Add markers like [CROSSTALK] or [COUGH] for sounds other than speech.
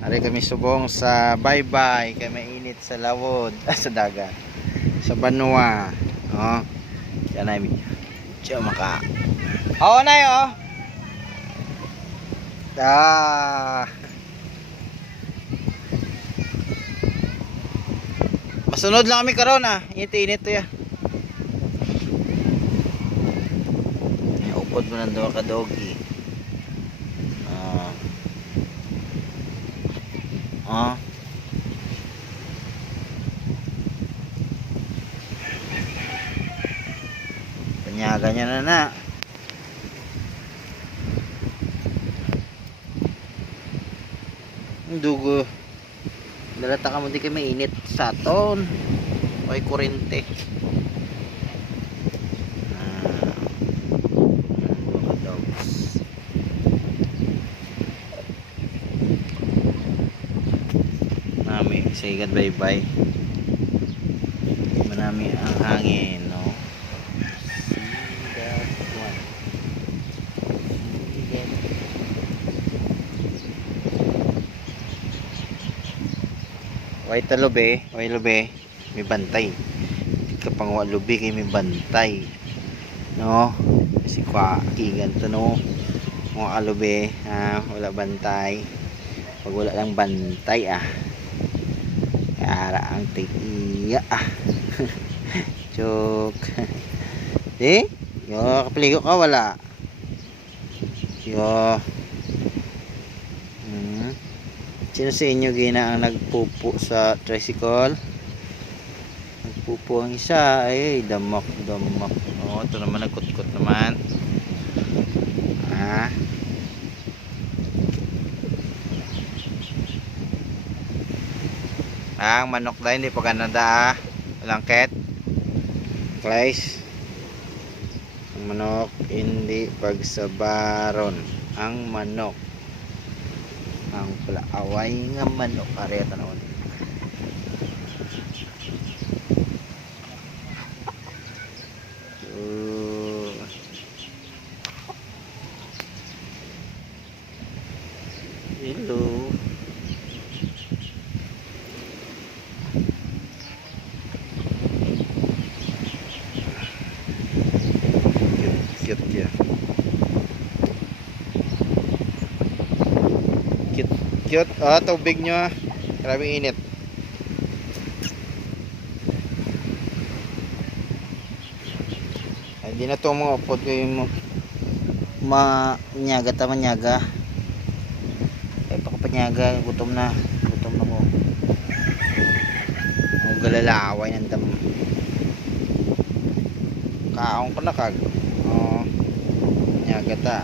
Ari kami subong sa bye-bye kay mainit sa lawod [LAUGHS] sa dagat. Sa Banua. Oh. Yan mi. Diyan maka. Oo na yo. Ah. Masunod lang kami karon ah. Init-init to ya. Upod mo duwa ka doggy. Ah. Ah. Panyaga niya na na. Dugo. Dalata ka mo di kayo mainit sa ton. Oy kurente. Ah. Mga dogs. God bye bye. Manami ang hangin, no? Way talubi, way lubi, may bantay. Kapang wa lubi kay may bantay. No? Kasi kwa kigan to no. Mga alubi, ha, wala bantay. Pag wala lang bantay ah. Kara ang tiya. [LAUGHS] Joke. [LAUGHS] Eh? Yo, kapiligo ka wala. Yo. Hmm. Sino sa inyo gina ang nagpupo sa tricycle? Nagpupo ang isa. Ay, damak, damak. Oo, ito naman nagkutkot naman. Ah. Ang manok na hindi pa ganada ah. Langket. Guys. Ang manok hindi pagsabaron. Ang manok ang palaaway nga manok are tanawon so, hello cute yeah. Cute, cute. Ah, tubig nyo ah. Grabe init. Ay, di na to mga upod ko yung manyaga ta manyaga. Ay, pakapanyaga. Gutom na. Gutom na mo. Ang galalaway ng dam. Kaong ko na kag. Oh, nyaga ta.